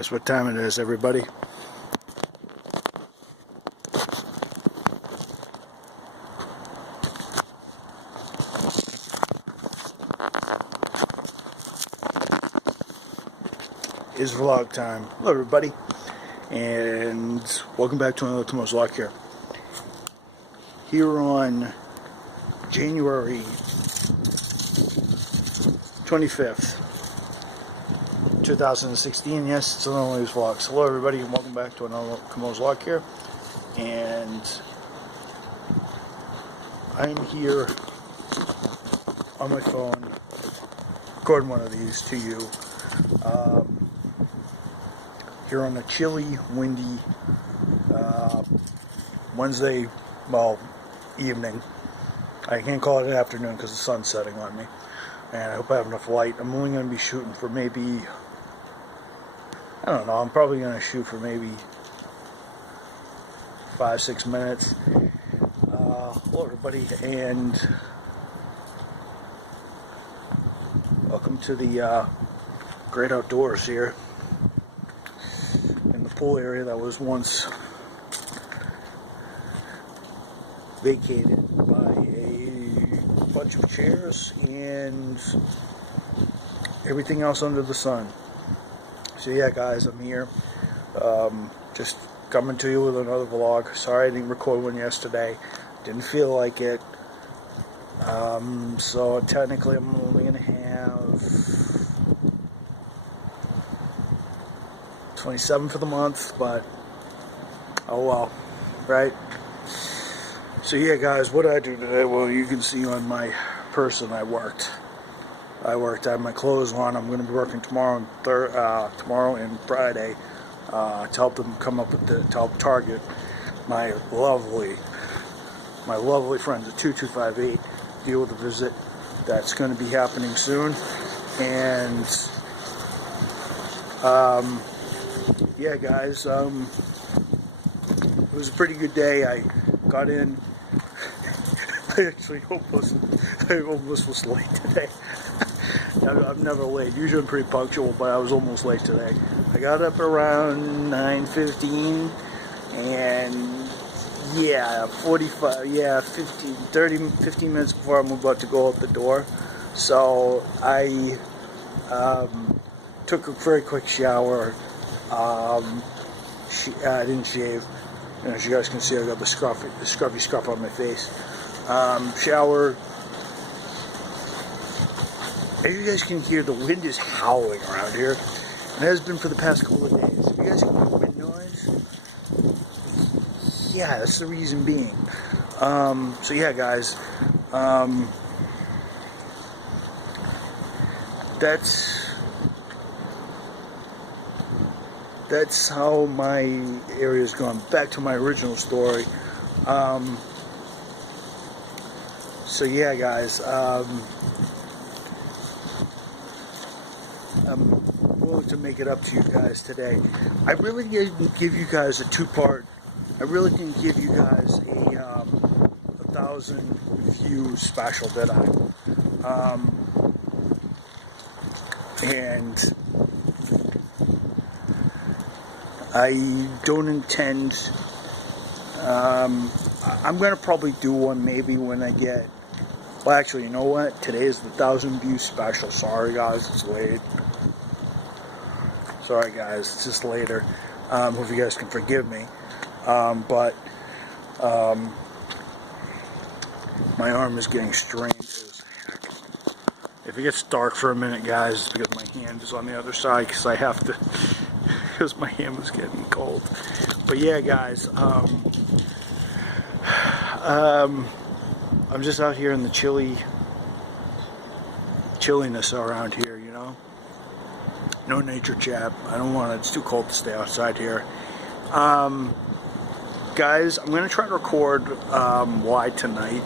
Guess what time it is, everybody? It's vlog time. Hello, everybody, and welcome back to another Tomorrow's Vlog here. Here on January 25th, 2016. Yes, it's another one of these vlogs. Hello, everybody, and welcome back to another Tomorrow's Vlog here. And I am here on my phone, recording one of these to you. Here on a chilly, windy Wednesday, evening. I can't call it an afternoon because the sun's setting on me. And I hope I have enough light. I'm only going to be shooting for maybe, I don't know, I'm probably going to shoot for maybe 5-6 minutes. Hello, everybody, and welcome to the great outdoors here. Pool area that was once vacated by a bunch of chairs and everything else under the sun. So yeah, guys, I'm here, just coming to you with another vlog. Sorry I didn't record one yesterday, didn't feel like it. So technically I'm only gonna have 27 for the month, but oh well, right? So yeah, guys, what I do today, well, you can see on my person, I worked. I had my clothes on. I'm going to be working tomorrow and Friday to help them come up with to help target my lovely friends at 2258 deal with a visit that's going to be happening soon. And yeah, guys, it was a pretty good day. I got in. I actually almost was late today. I'm never late. Usually I'm pretty punctual, but I was almost late today. I got up around 9:15, and yeah, 15 minutes before I'm about to go out the door. So I took a very quick shower. I didn't shave. And as you guys can see, I got the scruffy scruff on my face. Shower. As you guys can hear, the wind is howling around here. And it has been for the past couple of days. You guys can hear the wind noise? Yeah, that's the reason being. So yeah, guys. That's how my area's gone. Back to my original story. So yeah, guys, I'm willing to make it up to you guys today. I really didn't give you guys a two-part. I really didn't give you guys a 1,000 view special, did I? And I don't intend, I'm going to probably do one maybe when I get, well, actually, you know what? Today is the 1,000 view special. Sorry, guys, it's late. Sorry, guys, it's just later. Hope you guys can forgive me. But my arm is getting strained as heck. If it gets dark for a minute, guys, it's because my hand is on the other side because I have to... because my hand was getting cold. But yeah, guys, I'm just out here in the chilliness around here, you know. No nature chat. I don't want it. It's too cold to stay outside here. Guys, I'm going to try to record wide tonight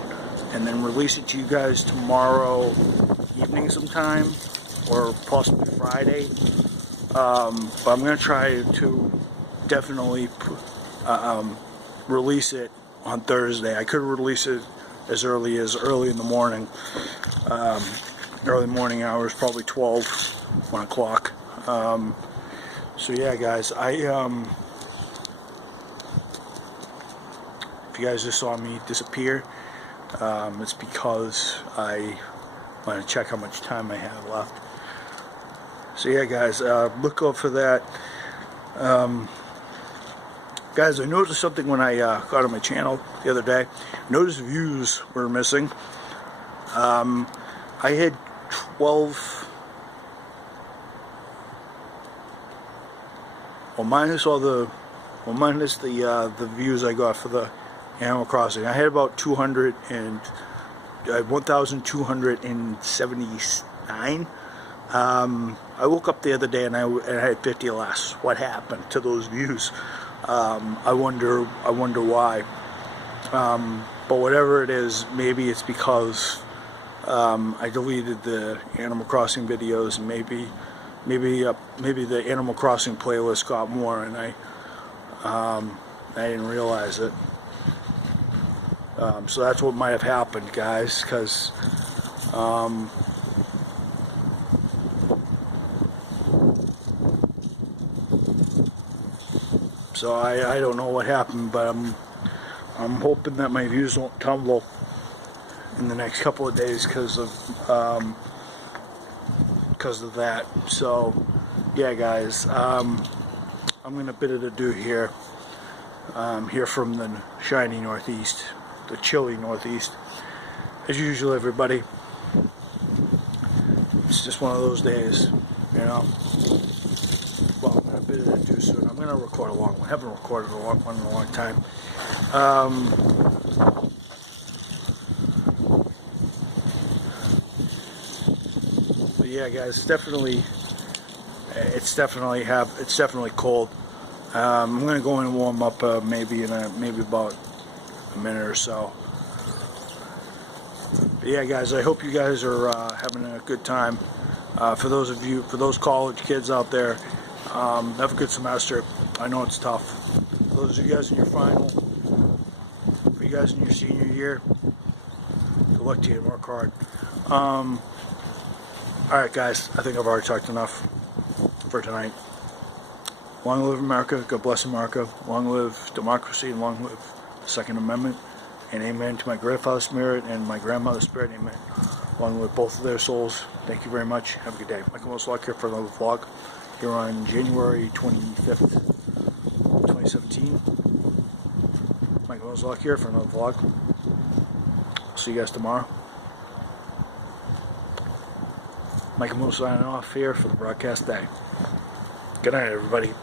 and then release it to you guys tomorrow evening sometime, or possibly Friday. But I'm going to try to definitely release it on Thursday. I could release it as early in the morning. Early morning hours, probably 1 o'clock. So yeah, guys, if you guys just saw me disappear, it's because I want to check how much time I have left. So yeah, guys, look out for that. Guys, I noticed something when I got on my channel the other day. I noticed views were missing. I had 12. Well, minus the views I got for the Animal Crossing, I had about 1,279. I woke up the other day and I had 50 less. What happened to those views? I wonder why. But whatever it is, maybe it's because I deleted the Animal Crossing videos, and maybe the Animal Crossing playlist got more, and I didn't realize it. So that's what might have happened, guys, because so I don't know what happened, but I'm hoping that my views won't tumble in the next couple of days because of that. So yeah, guys, I'm gonna bid it adieu here. Here from the shiny northeast, the chilly northeast. As usual, everybody, it's just one of those days, you know. Well, I'm gonna bid it adieu soon. I'm gonna record a long one. I haven't recorded one in a long time. But yeah, guys, it's definitely cold. I'm gonna go in and warm up maybe about a minute or so. But yeah, guys, I hope you guys are having a good time. For those college kids out there, have a good semester. I know it's tough. For those of you guys in your final, for you guys in your senior year, good luck to you and work hard. Alright, guys, I think I've already talked enough for tonight. Long live America, God bless America, long live democracy, and long live the Second Amendment, and amen to my grandfather's spirit and my grandmother's spirit, amen. Long live both of their souls. Thank you very much. Have a good day. Michael Moslock here for another vlog here on January 25th, 2017. Michael Moslock here for another vlog. See you guys tomorrow. Michael Mo signing off here for the broadcast day. Good night, everybody.